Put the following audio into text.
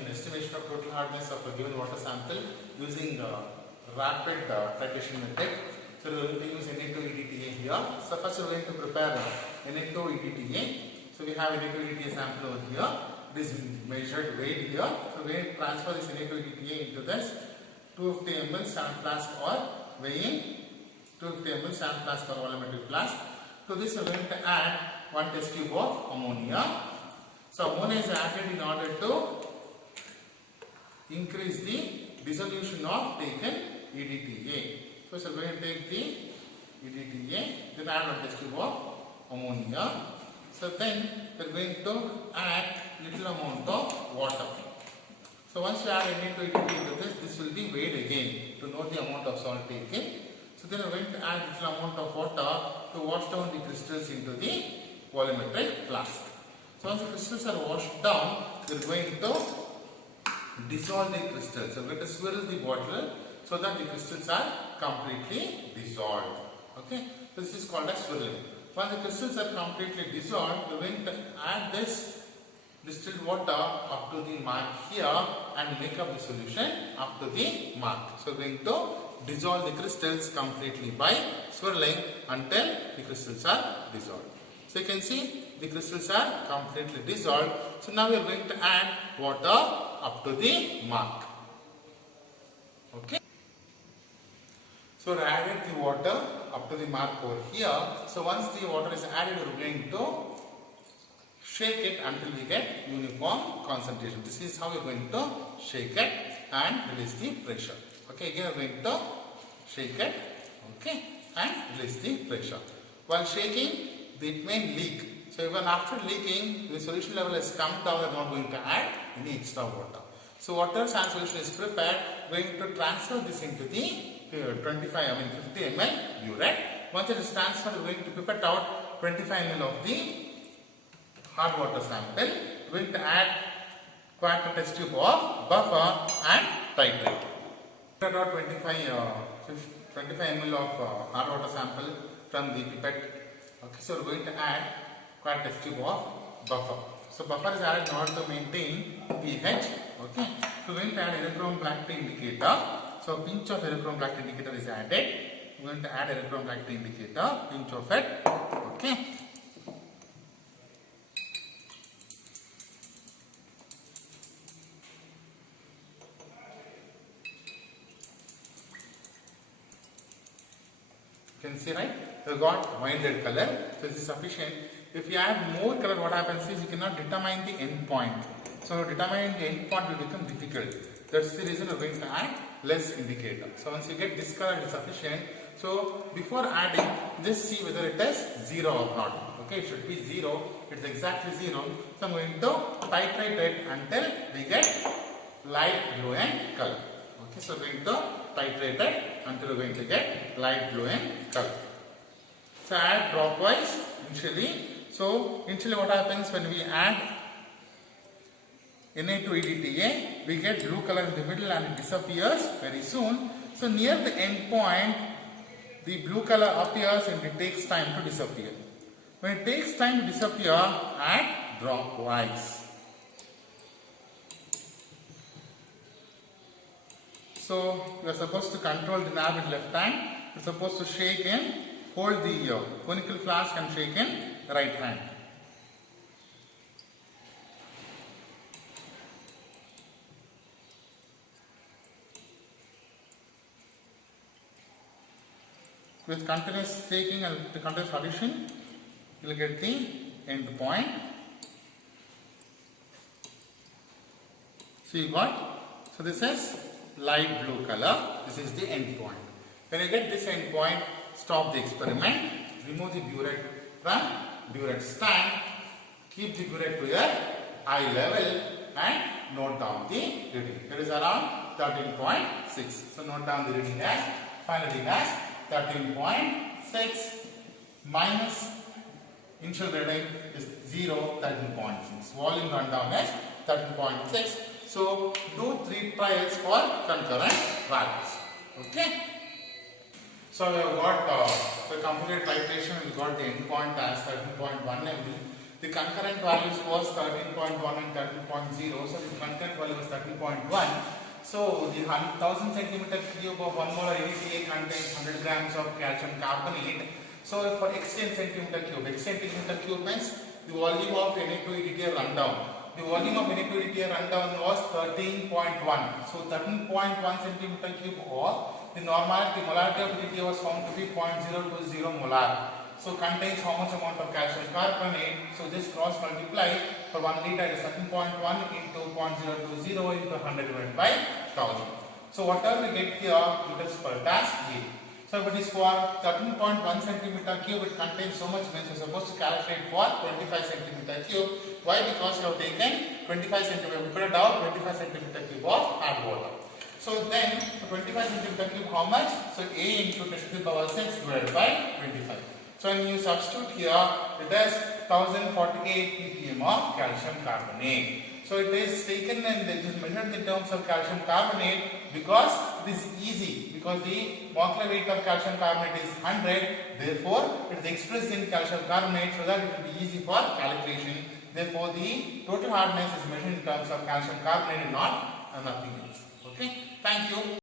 in estimation of total hardness of a given water sample using rapid titration method. So we are going to use Na2-EDTA here. So first we are going to prepare Na2-EDTA. So we have Na2-EDTA sample over here. It is measured weight here. So we will transfer this Na2-EDTA into this 250 ml sand flask or weighing 250 ml sand flask or volumetric flask. To this we are going to add 1 test tube of ammonia. So ammonia is added in order to increase the dissolution of taken EDTA. So we are going to take the EDTA, then add 1 test tube of ammonia. So then we are going to add little amount of water. So once you add Na2-EDTA into this, this will be weighed again to know the amount of salt taken. So then we are going to add little amount of water to wash down the crystals into the volumetric flask. So once the crystals are washed down, we are going to dissolve the crystals. So we are going to swirl the bottle so that the crystals are completely dissolved. Okay, so this is called as swirling. Once the crystals are completely dissolved, we are going to add this distilled water up to the mark here and make up the solution up to the mark. So we are going to dissolve the crystals completely by swirling until the crystals are dissolved. So you can see the crystals are completely dissolved. So now we are going to add water up to the mark. Okay. So we added the water up to the mark over here. So once the water is added, we are going to shake it until we get uniform concentration. This is how we are going to shake it and release the pressure. Okay, again we are going to shake it, okay, and release the pressure. While shaking, it may leak. So even after leaking, the solution level has come down, we are not going to add any extra water. So water sand solution is prepared. We are going to transfer this into the 50 ml burette. Once it is transferred, we are going to pipette out 25 ml of the hard water sample. We are going to add quarter test tube of buffer and titrate. Pipette out 25 ml of hard water sample from the pipette. Okay, so we are going to add quarter test tube of buffer. So buffer is added in order to maintain pH. Okay, so we are going to add electron black indicator. So pinch of electron black indicator is added. We are going to add electron black indicator, pinch of it. Okay. You can see, right? You got wine red color, so this is sufficient. If you add more color, what happens is you cannot determine the end point. So determining the end point will become difficult. That's the reason we are going to add less indicator. So once you get this color, it is sufficient. So before adding, just see whether it is 0 or not. Okay, it should be 0. It's exactly 0. So I'm going to titrate it until we get light blue in color. Okay, so we're going to titrate it until we're going to get light blue in color. So add dropwise initially. So initially what happens when we add Na2-EDTA, we get blue color in the middle and it disappears very soon. So near the end point, the blue color appears and it takes time to disappear. When it takes time to disappear, add dropwise. So you are supposed to control the knob in left hand. You are supposed to shake in, hold the conical flask and shake in right hand. With continuous shaking and continuous addition, you will get the end point. So you got, so this is light blue color, this is the end point. When you get this end point, stop the experiment, remove the burette from burette stand, keep the burette to your eye level and note down the reading. It is around 13.6. So note down the reading as, final reading as 13.6 minus initial reading is 0, 13.6. Volume rundown is 13.6. So do 3 trials for concurrent values. Okay. So we have got the completed titration. We got the end point as 13.1 ml. The concurrent values was 13.1 and 13.0. So the concurrent value was 13.1. So the 1000 centimeter cube of 1 molar EDTA contains 100 grams of calcium carbonate. So for x 10 centimeter cube means the volume of Na2EDTA rundown. The volume of Na2EDTA rundown was 13.1. So 13.1 centimeter cube or the molarity of EDTA was found to be 0.020 molar. So contains how much amount of calcium carbonate? So just cross multiply for 1 liter is 13.1 into 0.020 into 100 divided by 1000. So whatever we get here, it is per dash A. So if it is for 13.1 centimeter cube, it contains so much means we are supposed to calculate for 25 centimeter cube. Why? Because you have taken 25 centimeter, we put it out 25 centimeter cube of hard water. So then for 25 centimeter cube how much? So A into 10 to the power 6 divided by 25. So when you substitute here, it is 1048 ppm of calcium carbonate. So it is taken and it is measured in terms of calcium carbonate because it is easy, because the molecular weight of calcium carbonate is 100. Therefore, it is expressed in calcium carbonate so that it will be easy for calculation. Therefore, the total hardness is measured in terms of calcium carbonate and not nothing else. Okay, thank you.